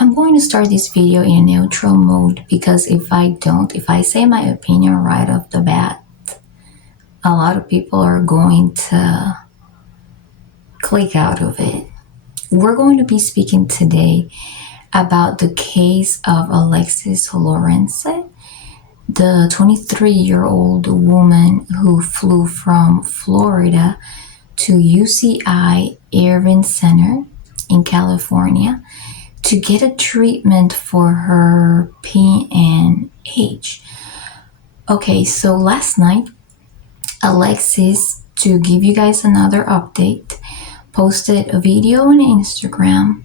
I'm going to start this video in neutral mode because if I say my opinion right off the bat, a lot of people are going to click out of it. We're going to be speaking today about the case of Alexis Lorenze, the 23-year-old woman who flew from Florida to UCI Irvine Center in California to get a treatment for her PNH. Okay, so last night, Alexis, to give you guys another update, posted a video on Instagram,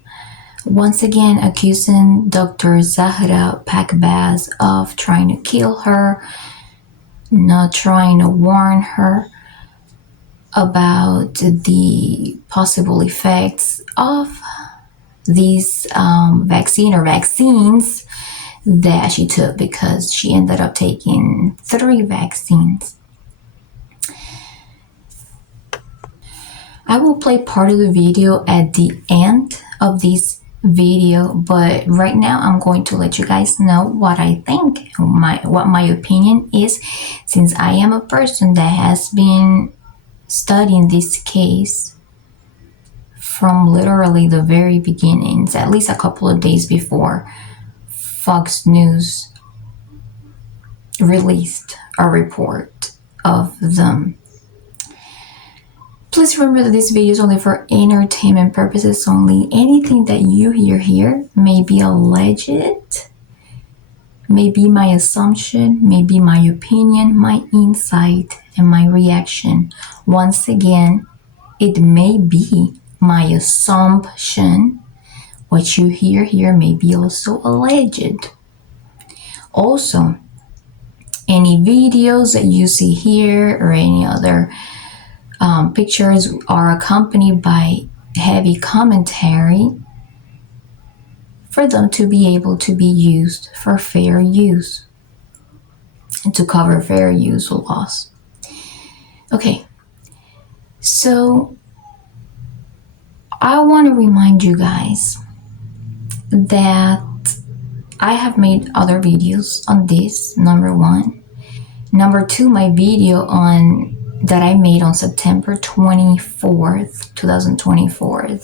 once again accusing Dr. Zahra Pakbaz of trying to kill her, not trying to warn her about the possible effects of these vaccines that she took, because she ended up taking 3 vaccines. I will play part of the video at the end of this video, but right now I'm going to let you guys know what I think, what my opinion is, since I am a person that has been studying this case from literally the very beginnings, at least a couple of days before Fox News released a report of them. Please remember that this video is only for entertainment purposes only. Anything that you hear here may be alleged, may be my assumption, may be my opinion, my insight, and my reaction. Once again, it may be my assumption. What you hear here may be also alleged. Also, any videos that you see here or any other pictures are accompanied by heavy commentary for them to be able to be used for fair use and to cover fair use laws. Okay, so I want to remind you guys that I have made other videos on this, number 1. Number 2, my video that I made on September 24th, 2024,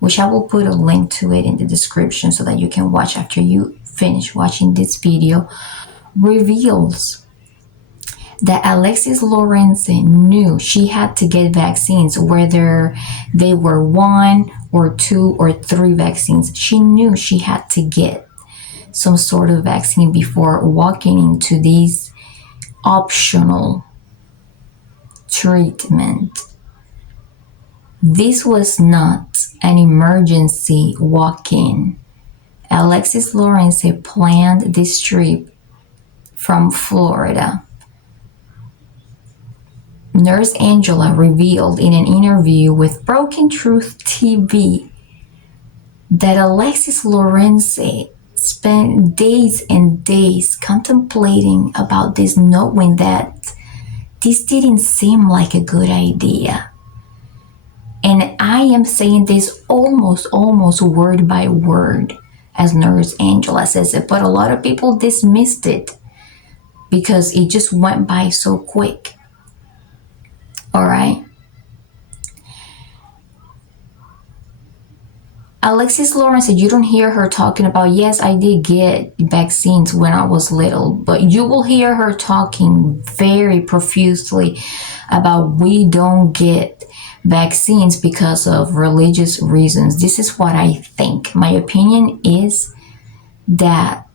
which I will put a link to it in the description so that you can watch after you finish watching this video, reveals that Alexis Lorenze knew she had to get vaccines, whether they were 1 or 2 or 3 vaccines. She knew she had to get some sort of vaccine before walking into these optional treatment. This was not an emergency walk-in. Alexis Lorenze planned this trip from Florida. Nurse Angela revealed in an interview with Broken Truth TV that Alexis Lorenze spent days and days contemplating about this, knowing that this didn't seem like a good idea. And I am saying this almost word by word as Nurse Angela says it, but a lot of people dismissed it because it just went by so quick. All right. Alexis Lorenze, you don't hear her talking about, yes, I did get vaccines when I was little, but you will hear her talking very profusely about we don't get vaccines because of religious reasons. This is what I think. My opinion is that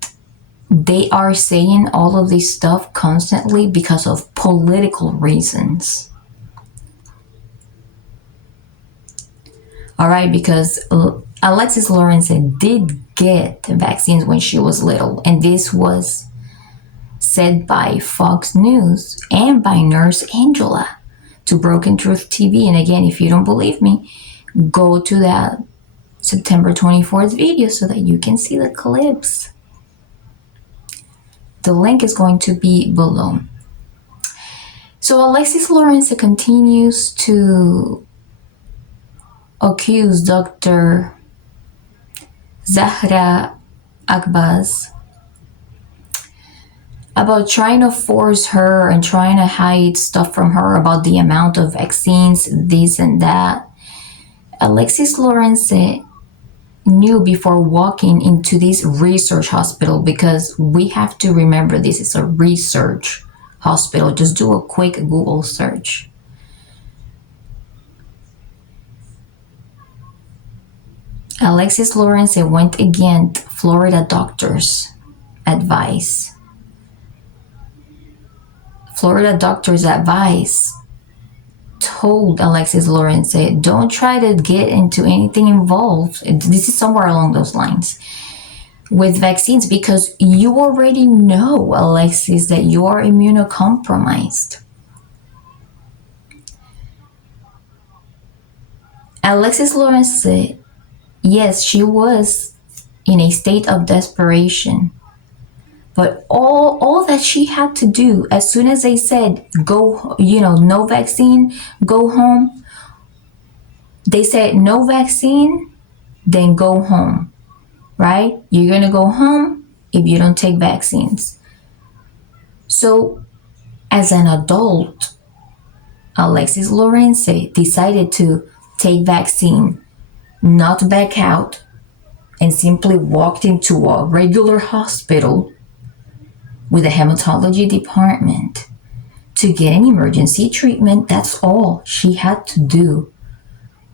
they are saying all of this stuff constantly because of political reasons. All right, because Alexis Lorenze did get vaccines when she was little, and this was said by Fox News and by Nurse Angela to Broken Truth TV. And again, if you don't believe me, go to that September 24th video so that you can see the clips. The link is going to be below. So Alexis Lorenze continues to accuse Dr. Zahra Pakbaz about trying to force her and trying to hide stuff from her about the amount of vaccines, this and that. Alexis Lorenze knew before walking into this research hospital, because we have to remember this is a research hospital. Just do a quick Google search. Alexis Lorenze went against Florida doctors' advice. Florida doctors' advice told Alexis Lorenze, don't try to get into anything involved. This is somewhere along those lines with vaccines, because you already know, Alexis, that you are immunocompromised. Alexis Lorenze, yes, she was in a state of desperation. But all that she had to do, as soon as they said, go, no vaccine, go home, they said, no vaccine, then go home, right? You're going to go home if you don't take vaccines. So, as an adult, Alexis Lorenze decided to take vaccine, not back out, and simply walked into a regular hospital with a hematology department to get an emergency treatment. That's all she had to do.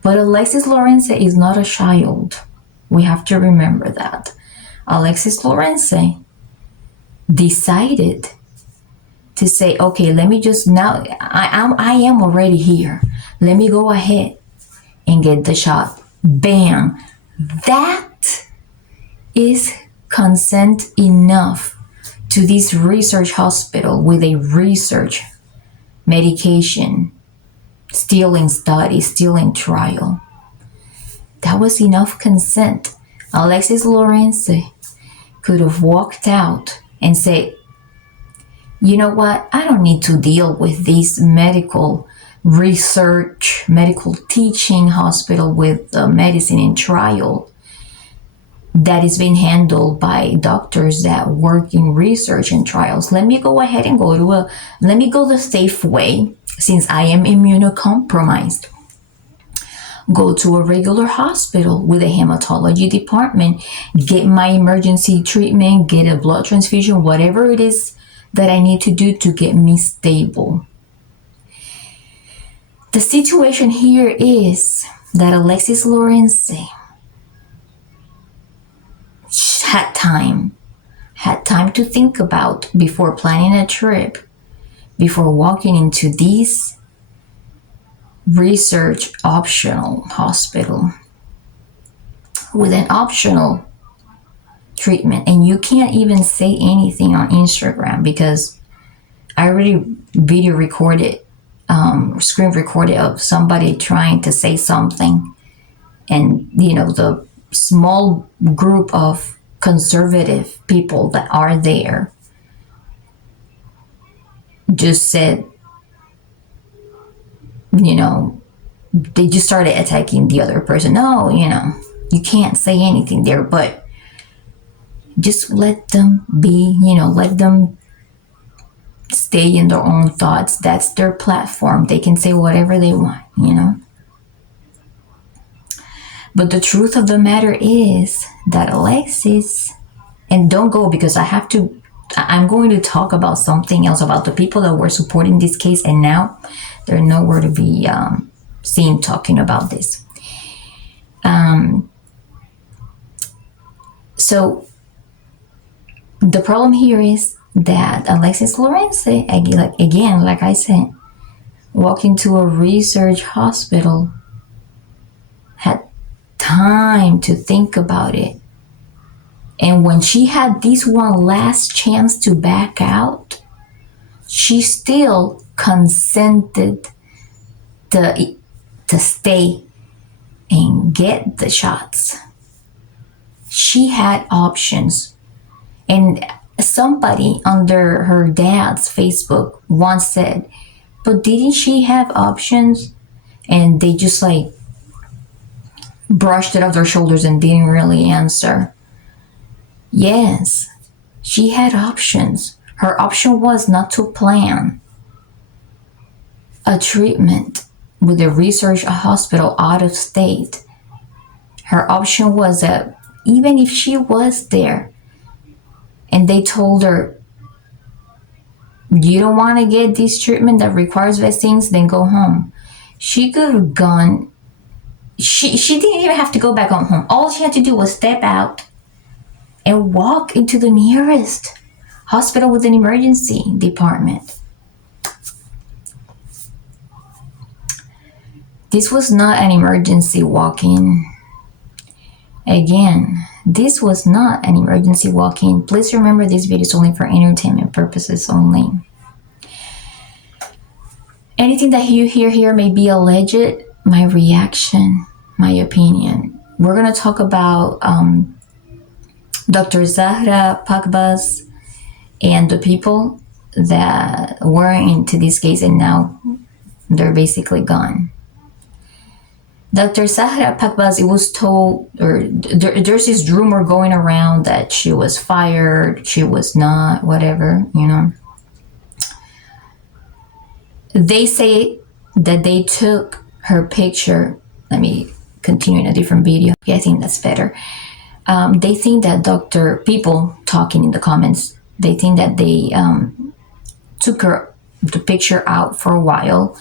But Alexis Lorenze is not a child. We have to remember that. Alexis Lorenze decided to say, okay, let me just now, I am already here. Let me go ahead and get the shot. Bam. That is consent enough to this research hospital with a research medication, still in study, still in trial. That was enough consent. Alexis Lorenze could have walked out and said, you know what, I don't need to deal with this medical research, medical teaching hospital with medicine in trial that is being handled by doctors that work in research and trials. Let me go ahead and let me go the safe way, since I am immunocompromised. Go to a regular hospital with a hematology department, get my emergency treatment, get a blood transfusion, whatever it is that I need to do to get me stable. The situation here is that Alexis Lorenze had time to think about before planning a trip, before walking into this research optional hospital with an optional treatment. And you can't even say anything on Instagram, because I already video recorded, screen recorded of somebody trying to say something, and the small group of conservative people that are there just said, they just started attacking the other person. No, you can't say anything there, but just let them be, let them stay in their own thoughts. That's their platform. They can say whatever they want, But the truth of the matter is that Alexis, and don't go, because I'm going to talk about something else, about the people that were supporting this case, and now they're nowhere to be seen talking about this. So the problem here is that Alexis Lorenze, again, like I said, walked into a research hospital, had time to think about it. And when she had this one last chance to back out, she still consented to stay and get the shots. She had options. And somebody under her dad's Facebook once said, but didn't she have options? And they just brushed it off their shoulders and didn't really answer. Yes, she had options. Her option was not to plan a treatment with a research hospital out of state. Her option was that even if she was there and they told her, you don't want to get this treatment that requires vaccines, then go home. She could have gone, she didn't even have to go back on home. All she had to do was step out and walk into the nearest hospital with an emergency department. This was not an emergency walk-in. Again, this was not an emergency walk-in. Please remember this video is only for entertainment purposes only. Anything that you hear here may be alleged, my reaction, my opinion. We're going to talk about Dr. Zahra Pakbaz and the people that were into this case and now they're basically gone. Dr. Zahra Pakbaz, it was told, or there's this rumor going around that she was fired, she was not, whatever, you know. They say that they took her picture. Let me continue in a different video. Yeah, I think that's better. They think that people talking in the comments, they think that they took the picture out for a while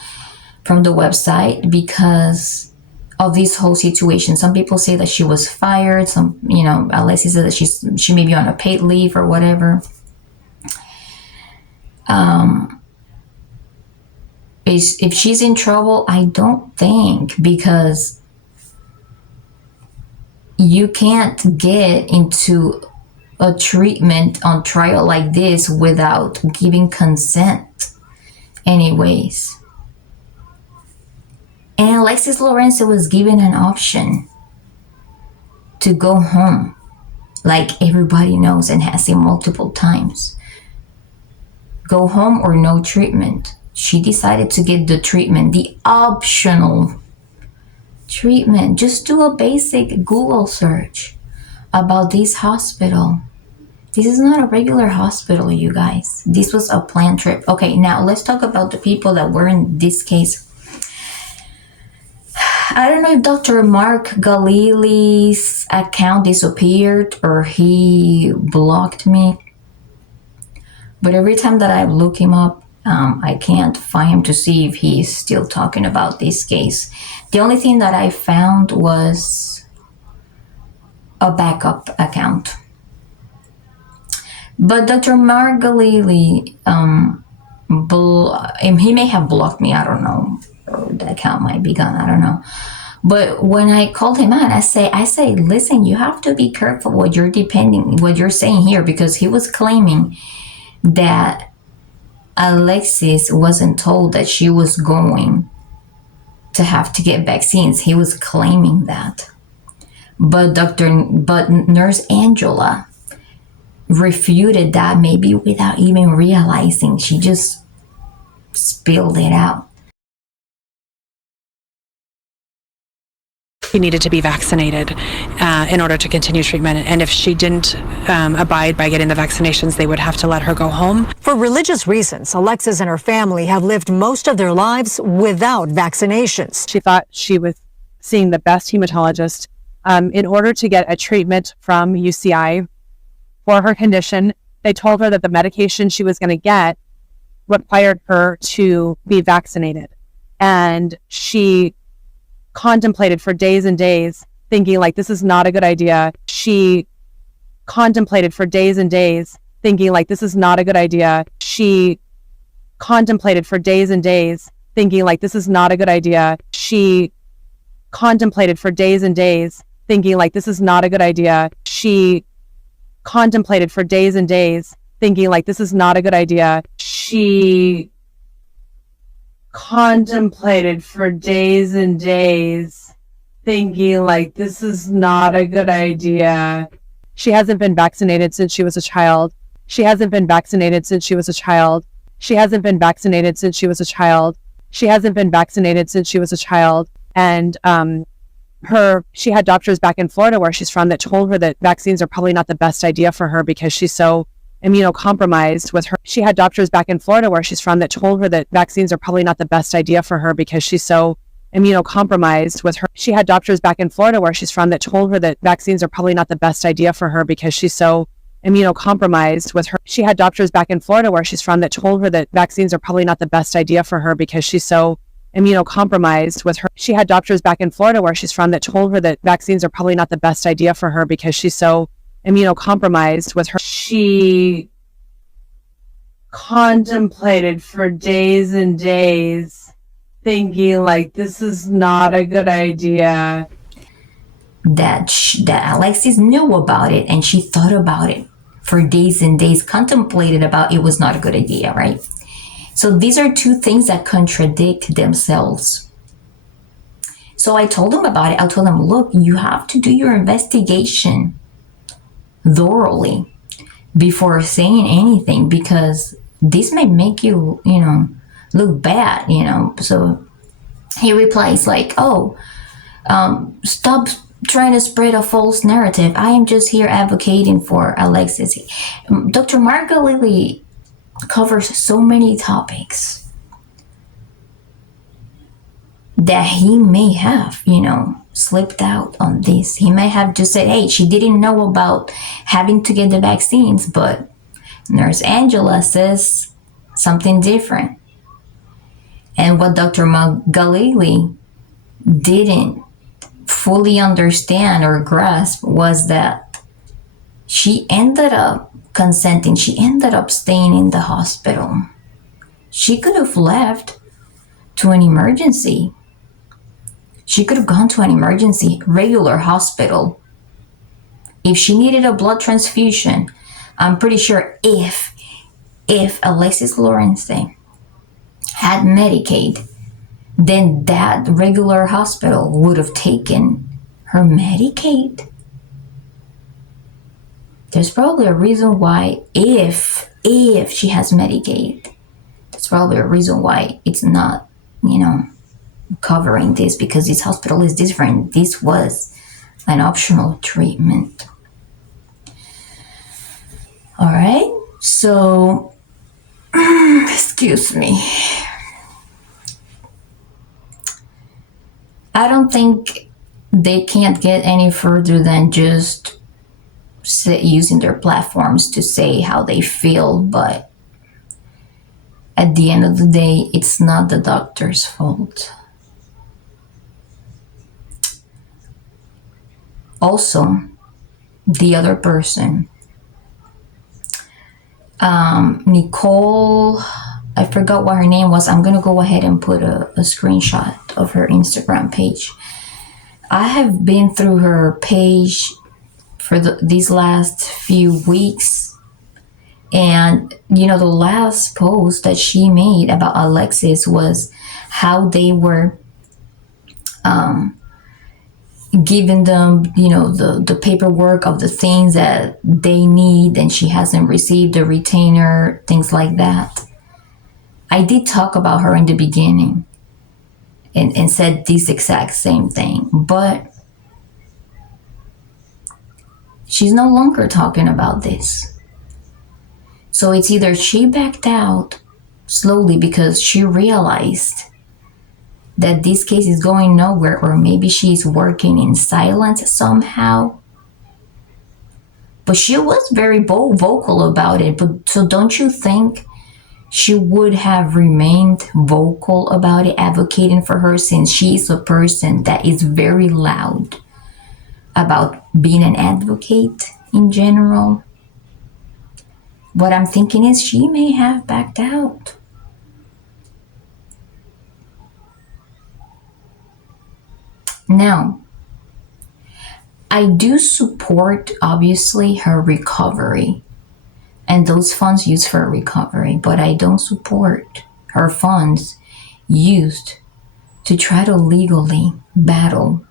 from the website because of this whole situation. Some people say that she was fired. Some, you know, Alexis said that she may be on a paid leave or whatever. If she's in trouble, I don't think, because you can't get into a treatment on trial like this without giving consent anyways. And Alexis Lorenze was given an option to go home, like everybody knows and has seen multiple times. Go home or no treatment. She decided to get the treatment, the optional treatment. Just do a basic Google search about this hospital. This is not a regular hospital, you guys. This was a planned trip. Okay, now let's talk about the people that were in this case. I don't know if Dr. Mark Galili's account disappeared or he blocked me, but every time that I look him up, I can't find him to see if he's still talking about this case. The only thing that I found was a backup account. But Dr. Mark Galili, he may have blocked me, I don't know. Or the account might be gone, I don't know. But when I called him out, I say, listen, you have to be careful what you're saying here, because he was claiming that Alexis wasn't told that she was going to have to get vaccines. He was claiming that. But Nurse Angela refuted that, maybe without even realizing. She just spilled it out. She needed to be vaccinated in order to continue treatment. And if she didn't abide by getting the vaccinations, they would have to let her go home. For religious reasons, Alexis and her family have lived most of their lives without vaccinations. She thought she was seeing the best hematologist. In order to get a treatment from UCI for her condition, they told her that the medication she was going to get required her to be vaccinated. And she contemplated for days and days, thinking like, this is not a good idea. She contemplated for days and days, thinking like, this is not a good idea. She contemplated for days and days, thinking like, this is not a good idea. She contemplated for days and days, thinking like, this is not a good idea. She contemplated for days and days, thinking like, this is not a good idea. She contemplated for days and days, thinking like, this is not a good idea. She hasn't been vaccinated since she was a child. She hasn't been vaccinated since she was a child. She hasn't been vaccinated since she was a child. She hasn't been vaccinated since she was a child. And she had doctors back in Florida where she's from that told her that vaccines are probably not the best idea for her because she's so immunocompromised with her. She had doctors back in Florida where she's from that told her that vaccines are probably not the best idea for her because she's so immunocompromised with her. She had doctors back in Florida where she's from that told her that vaccines are probably not the best idea for her because she's so immunocompromised with her. She had doctors back in Florida where she's from that told her that vaccines are probably not the best idea for her because she's so immunocompromised with her. She had doctors back in Florida where she's from that told her that vaccines are probably not the best idea for her because she's so immunocompromised with her. She contemplated for days and days, thinking like, this is not a good idea. That Alexis knew about it and she thought about it for days and days, contemplated about it was not a good idea, right? So these are two things that contradict themselves. So I told them about it. I told them, look, you have to do your investigation thoroughly before saying anything because this may make you, look bad, So he replies like, stop trying to spread a false narrative. I am just here advocating for Alexis. Dr. Margalili covers so many topics that he may have, slipped out on this. He may have just said, hey, she didn't know about having to get the vaccines, but Nurse Angela says something different. And what Dr. Galili didn't fully understand or grasp was that she ended up consenting. She ended up staying in the hospital. She could have left to an emergency. She could have gone to an emergency, regular hospital. If she needed a blood transfusion, I'm pretty sure if Alexis Lorenze had Medicaid, then that regular hospital would have taken her Medicaid. There's probably a reason why, if she has Medicaid, there's probably a reason why it's not, covering this, because this hospital is different. This was an optional treatment. All right, so, excuse me. I don't think they can't get any further than just using their platforms to say how they feel, but at the end of the day, it's not the doctor's fault. Also, the other person, Nicole, I forgot what her name was. I'm going to go ahead and put a screenshot of her Instagram page. I have been through her page for these last few weeks. And, the last post that she made about Alexis was how they were giving them, the paperwork of the things that they need, and she hasn't received a retainer, things like that. I did talk about her in the beginning and said this exact same thing, but she's no longer talking about this. So it's either she backed out slowly because she realized that this case is going nowhere, or maybe she's working in silence somehow. But she was very vocal about it. But so don't you think she would have remained vocal about it, advocating for her, since she's a person that is very loud about being an advocate in general? What I'm thinking is she may have backed out. Now, I do support, obviously, her recovery and those funds used for recovery, but I don't support her funds used to try to legally battle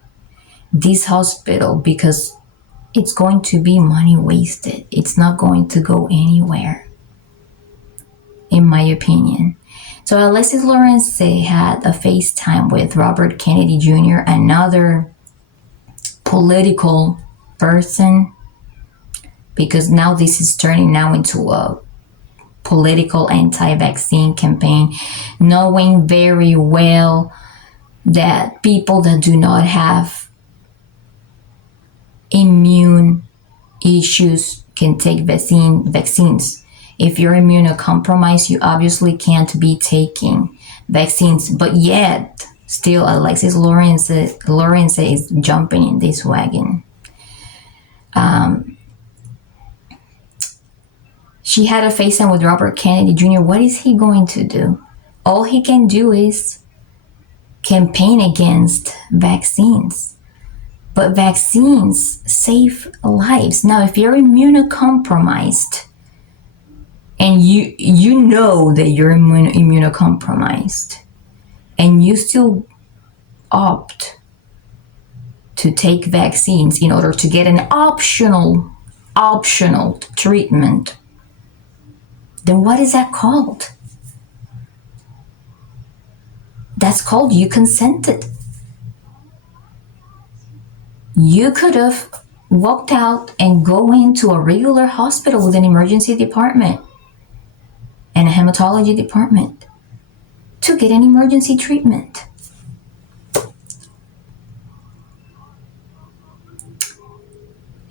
this hospital, because it's going to be money wasted. It's not going to go anywhere, in my opinion. So Alexis Lorenze had a FaceTime with Robert Kennedy Jr., another political person, because now this is turning now into a political anti-vaccine campaign, knowing very well that people that do not have immune issues can take vaccines. If you're immunocompromised, you obviously can't be taking vaccines, but yet still Alexis Lorenze is jumping in this wagon. She had a FaceTime with Robert Kennedy Jr. What is he going to do? All he can do is campaign against vaccines. But vaccines save lives. Now, if you're immunocompromised and you know that you're immunocompromised and you still opt to take vaccines in order to get an optional treatment, then what is that called? That's called you consented. You could have walked out and go into a regular hospital with an emergency department and a hematology department to get an emergency treatment.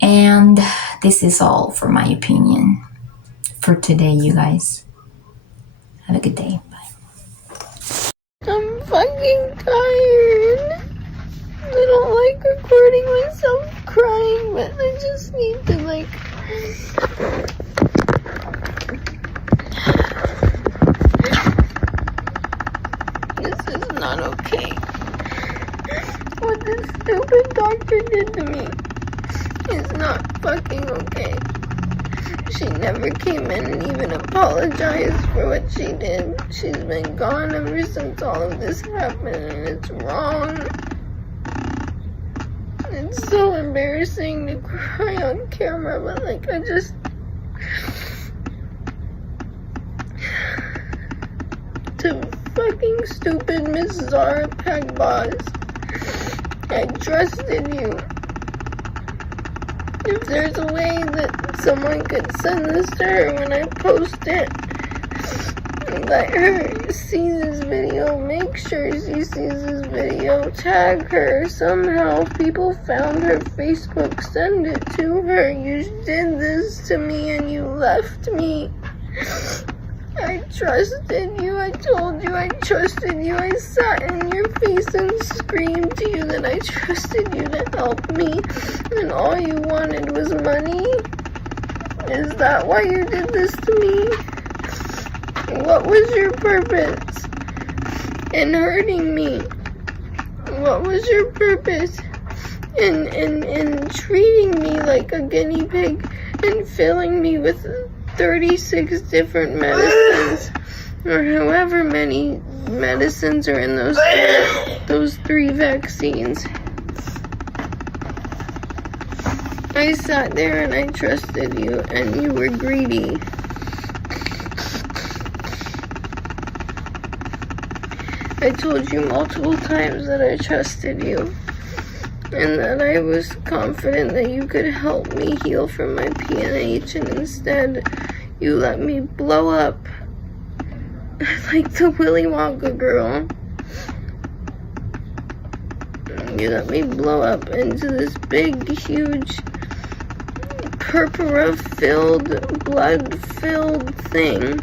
And this is all for my opinion for today, you guys. Have a good day. Bye. I'm fucking tired. I don't like recording myself crying, but I just need to this is not okay. What this stupid doctor did to me is not fucking okay. She never came in and even apologized for what she did. She's been gone ever since all of this happened, and it's wrong. It's so embarrassing to cry on camera, but to fucking stupid Miss Zahra Pakbaz. I trusted you. If there's a way that someone could send this to her when I post it, let her see this video, make sure she sees this video, tag her somehow. If people found her Facebook, send it to her. You did this to me and you left me. I trusted you. I told you I trusted you. I sat in your face and screamed to you that I trusted you to help me, and all you wanted was money? Is that why you did this to me? What was your purpose in hurting me? What was your purpose in treating me like a guinea pig and filling me with 36 different medicines, or however many medicines are in those 3 vaccines? I sat there and I trusted you, and you were greedy. I told you multiple times that I trusted you, and that I was confident that you could help me heal from my PNH, and instead you let me blow up like the Willy Wonka girl. You let me blow up into this big, huge, purpura-filled, blood-filled thing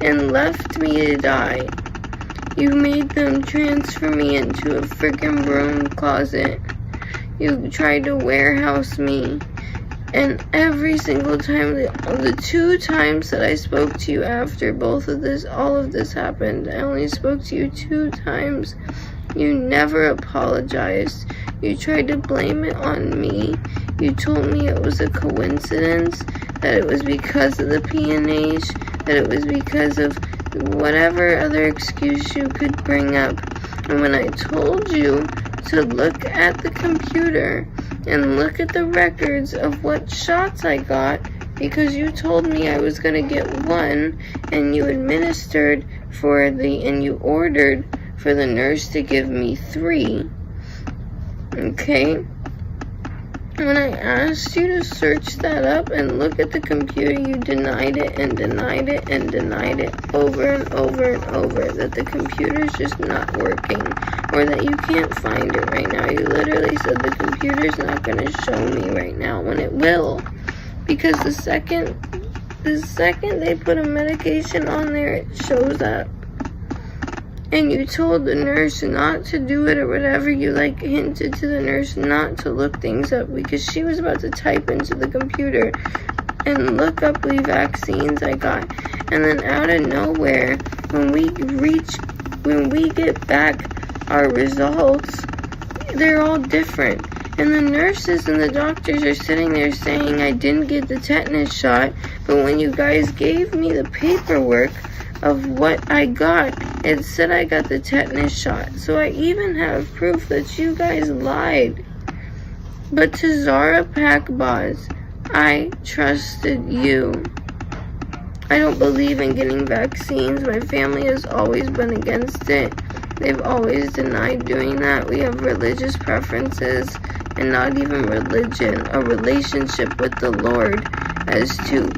and left me to die. You made them transfer me into a freaking broom closet. You tried to warehouse me. And every single time, the 2 times that I spoke to you after all of this happened, I only spoke to you 2 times. You never apologized. You tried to blame it on me. You told me it was a coincidence, that it was because of the PNH, that it was because of whatever other excuse you could bring up. And when I told you to look at the computer and look at the records of what shots I got, because you told me I was going to get 1, and you and you ordered for the nurse to give me 3. Okay? When I asked you to search that up and look at the computer, you denied it and denied it and denied it over and over and over, that the computer's just not working, or that you can't find it right now. You literally said the computer's not going to show me right now, when it will. Because the second they put a medication on there, it shows up. And you told the nurse not to do it, or whatever. You hinted to the nurse not to look things up, because she was about to type into the computer and look up the vaccines I got. And then out of nowhere, when we get back our results, they're all different. And the nurses and the doctors are sitting there saying I didn't get the tetanus shot, but when you guys gave me the paperwork of what I got, it said I got the tetanus shot. So I even have proof that you guys lied. But to Zahra Pakbaz, I trusted you. I don't believe in getting vaccines. My family has always been against it. They've always denied doing that. We have religious preferences, and not even religion, a relationship with the Lord as to